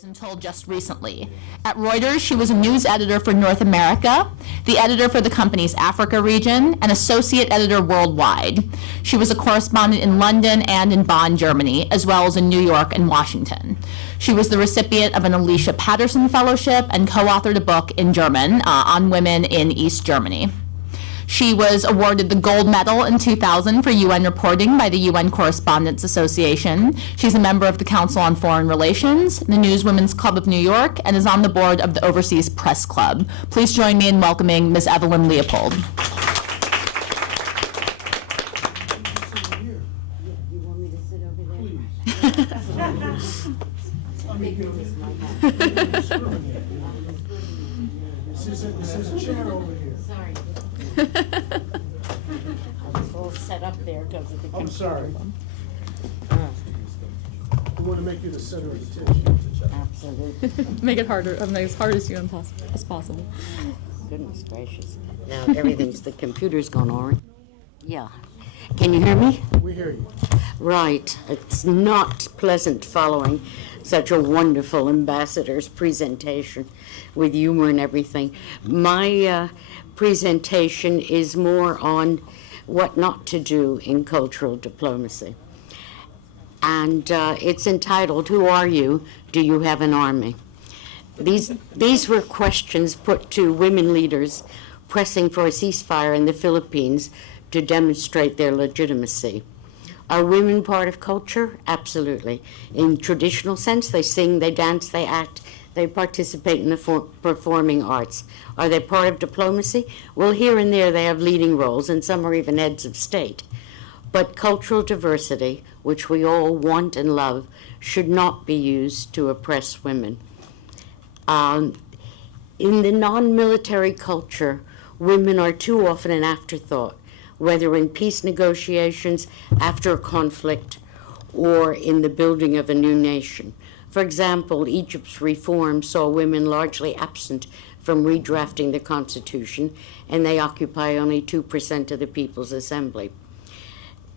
years until just recently. At Reuters, she was a news editor for North America, the editor for the company's Africa region, and associate editor worldwide. She was a correspondent in London and in Bonn, Germany, as well as in New York and Washington. She was the recipient of an Alicia Patterson Fellowship and co-authored a book in German on women in East Germany. She was awarded the Gold Medal in 2000 for UN reporting by the UN Correspondents Association. She's a member of the Council on Foreign Relations, the Newswomen's Club of New York, and is on the board of the Overseas Press Club. Please join me in welcoming Ms. Evelyn Leopold. You want me to sit over there? This is a chair over here. Sorry. I was all set up there because of the computer. I'm sorry. I want to make you the center of attention. Absolutely. Make it harder, as hard as possible. Goodness gracious. Now everything's, the computer's gone on. Yeah. Can you hear me? We hear you. Right. It's not pleasant following such a wonderful ambassador's presentation with humor and everything. My presentation is more on what not to do in cultural diplomacy. And it's entitled, "Who Are You? Do You Have an Army?" These were questions put to women leaders pressing for a ceasefire in the Philippines to demonstrate their legitimacy. Are women part of culture? Absolutely. In traditional sense, they sing, they dance, they act, they participate in the performing arts. Are they part of diplomacy? Well, here and there they have leading roles, and some are even heads of state. But cultural diversity, which we all want and love, should not be used to oppress women. In the non-military culture, women are too often an afterthought, whether in peace negotiations, after a conflict, or in the building of a new nation. For example, Egypt's reform saw women largely absent from redrafting the constitution, and they occupy only 2% of the People's Assembly.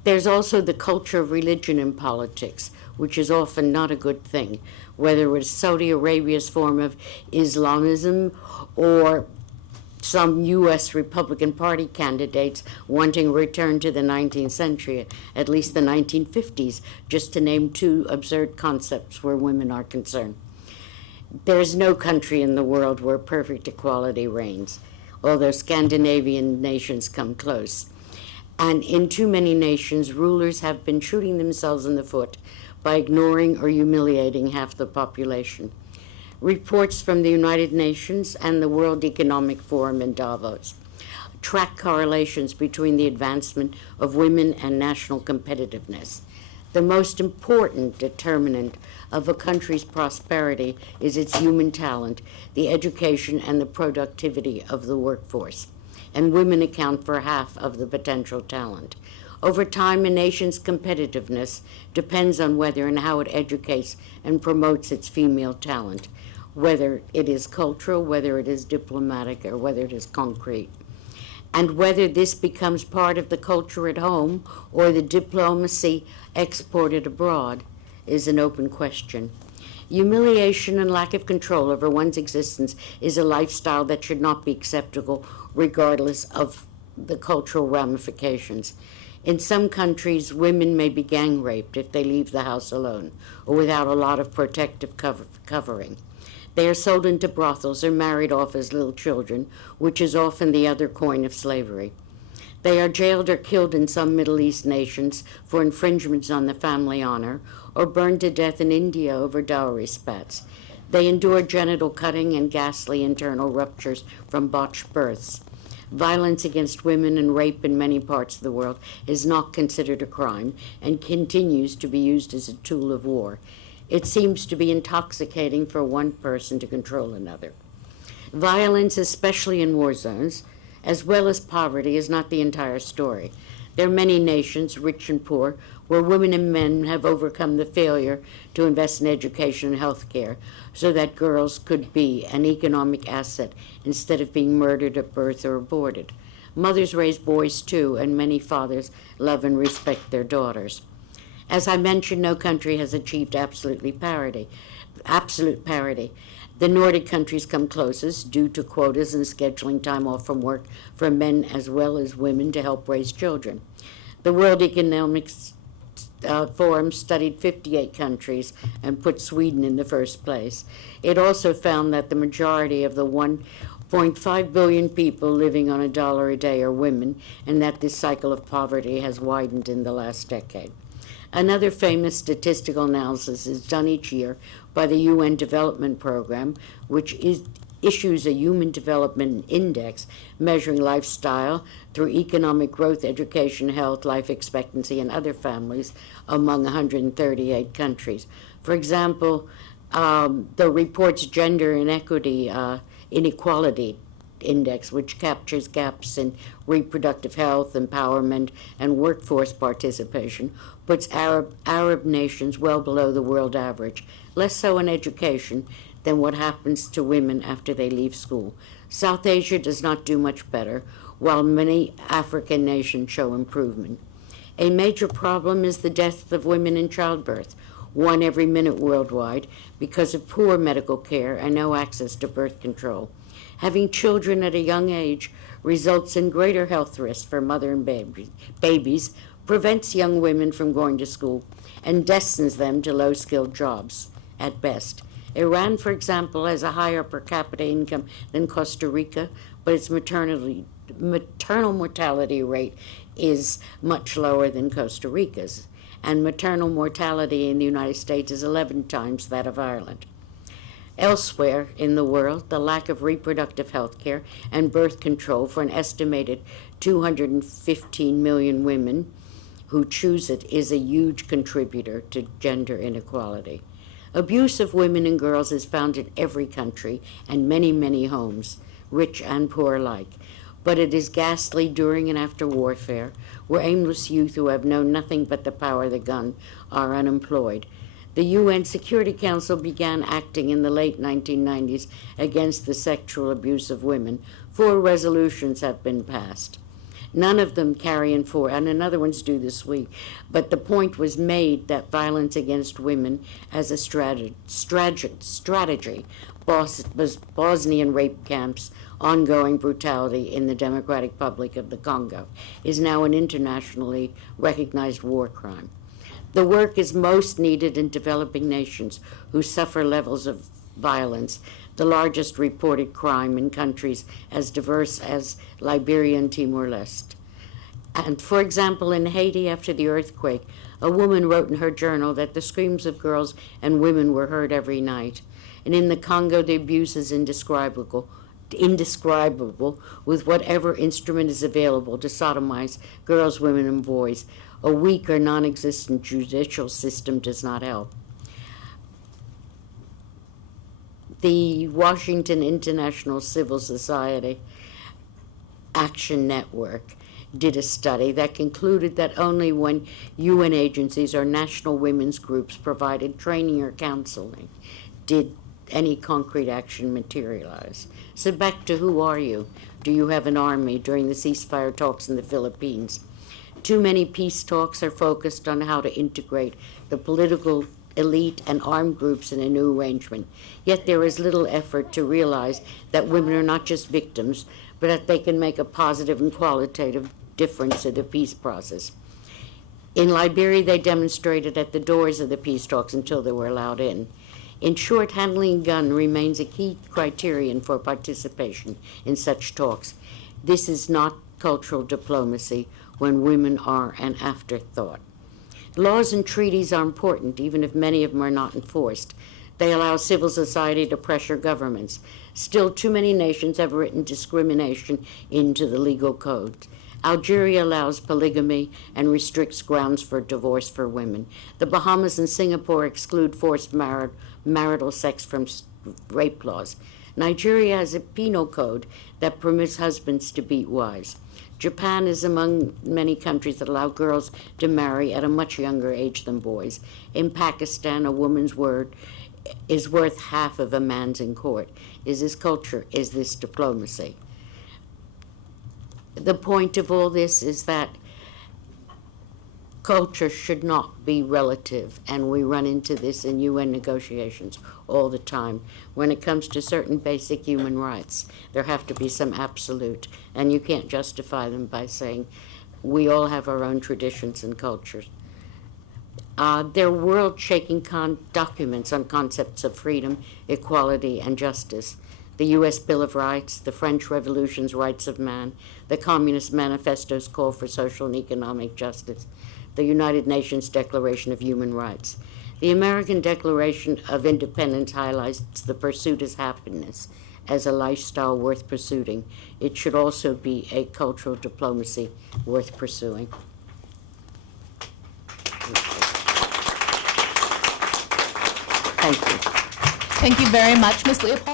There's also the culture of religion in politics, which is often not a good thing, whether it was Saudi Arabia's form of Islamism or some U.S. Republican Party candidates wanting a return to the 19th century, at least the 1950s, just to name two absurd concepts where women are concerned. There's no country in the world where perfect equality reigns, although Scandinavian nations come close. And in too many nations, rulers have been shooting themselves in the foot by ignoring or humiliating half the population. Reports from the United Nations and the World Economic Forum in Davos track correlations between the advancement of women and national competitiveness. The most important determinant of a country's prosperity is its human talent, the education and the productivity of the workforce. And women account for half of the potential talent. Over time, a nation's competitiveness depends on whether and how it educates and promotes its female talent, whether it is cultural, whether it is diplomatic, or whether it is concrete. And whether this becomes part of the culture at home or the diplomacy exported abroad is an open question. Humiliation and lack of control over one's existence is a lifestyle that should not be acceptable regardless of the cultural ramifications. In some countries, women may be gang raped if they leave the house alone or without a lot of protective covering. They are sold into brothels or married off as little children, which is often the other coin of slavery. They are jailed or killed in some Middle East nations for infringements on the family honor, or burned to death in India over dowry spats. They endure genital cutting and ghastly internal ruptures from botched births. Violence against women and rape in many parts of the world is not considered a crime and continues to be used as a tool of war. It seems to be intoxicating for one person to control another. Violence, especially in war zones, as well as poverty, is not the entire story. There are many nations, rich and poor, where women and men have overcome the failure to invest in education and health care so that girls could be an economic asset instead of being murdered at birth or aborted. Mothers raise boys too, and many fathers love and respect their daughters. As I mentioned, no country has achieved absolute parity. The Nordic countries come closest due to quotas and scheduling time off from work for men as well as women to help raise children. The World Economic Forum studied 58 countries and put Sweden in the first place. It also found that the majority of the 1.5 billion people living on $1 a day are women, and that this cycle of poverty has widened in the last decade. Another famous statistical analysis is done each year by the UN Development Program, which issues a Human Development Index measuring lifestyle through economic growth, education, health, life expectancy, and other families among 138 countries. For example, the report's Gender Inequality Index, which captures gaps in reproductive health, empowerment, and workforce participation, puts Arab nations well below the world average, less so in education than what happens to women after they leave school. South Asia does not do much better, while many African nations show improvement. A major problem is the death of women in childbirth, 1 every minute worldwide, because of poor medical care and no access to birth control. Having children at a young age results in greater health risks for mother and babies, prevents young women from going to school, and destines them to low-skilled jobs at best. Iran, for example, has a higher per capita income than Costa Rica, but its maternal mortality rate is much lower than Costa Rica's, and maternal mortality in the United States is 11 times that of Ireland. Elsewhere in the world, the lack of reproductive health care and birth control for an estimated 215 million women who choose it is a huge contributor to gender inequality. Abuse of women and girls is found in every country and many, many homes, rich and poor alike. But it is ghastly during and after warfare, where aimless youth who have known nothing but the power of the gun are unemployed. The UN Security Council began acting in the late 1990s against the sexual abuse of women. 4 resolutions have been passed. None of them carry in force, and another one's due this week. But the point was made that violence against women as a strategy, Bosnian rape camps, ongoing brutality in the Democratic Republic of the Congo, is now an internationally recognized war crime. The work is most needed in developing nations who suffer levels of violence, the largest reported crime in countries as diverse as Liberia and Timor-Leste. And for example, in Haiti after the earthquake, a woman wrote in her journal that the screams of girls and women were heard every night. And in the Congo, the abuse is indescribable with whatever instrument is available to sodomize girls, women, and boys. A weak or non-existent judicial system does not help. The Washington International Civil Society Action Network did a study that concluded that only when UN agencies or national women's groups provided training or counseling did any concrete action materialize. So back to who are you? Do you have an army during the ceasefire talks in the Philippines? Too many peace talks are focused on how to integrate the political elite and armed groups in a new arrangement. Yet there is little effort to realize that women are not just victims, but that they can make a positive and qualitative difference in the peace process. In Liberia, they demonstrated at the doors of the peace talks until they were allowed in. In short, handling a gun remains a key criterion for participation in such talks. This is not cultural diplomacy when women are an afterthought. Laws and treaties are important, even if many of them are not enforced. They allow civil society to pressure governments. Still, too many nations have written discrimination into the legal code. Algeria allows polygamy and restricts grounds for divorce for women. The Bahamas and Singapore exclude forced marital sex from rape laws. Nigeria has a penal code that permits husbands to beat wives. Japan is among many countries that allow girls to marry at a much younger age than boys. In Pakistan, a woman's word is worth half of a man's in court. Is this culture? Is this diplomacy? The point of all this is that culture should not be relative, and we run into this in UN negotiations all the time. When it comes to certain basic human rights, there have to be some absolute, and you can't justify them by saying we all have our own traditions and cultures. They're world-shaking documents on concepts of freedom, equality, and justice. The U.S. Bill of Rights, the French Revolution's Rights of Man, the Communist Manifesto's call for social and economic justice, the United Nations Declaration of Human Rights. The American Declaration of Independence highlights the pursuit of happiness as a lifestyle worth pursuing. It should also be a cultural diplomacy worth pursuing. Thank you. Thank you very much, Ms. Leopold.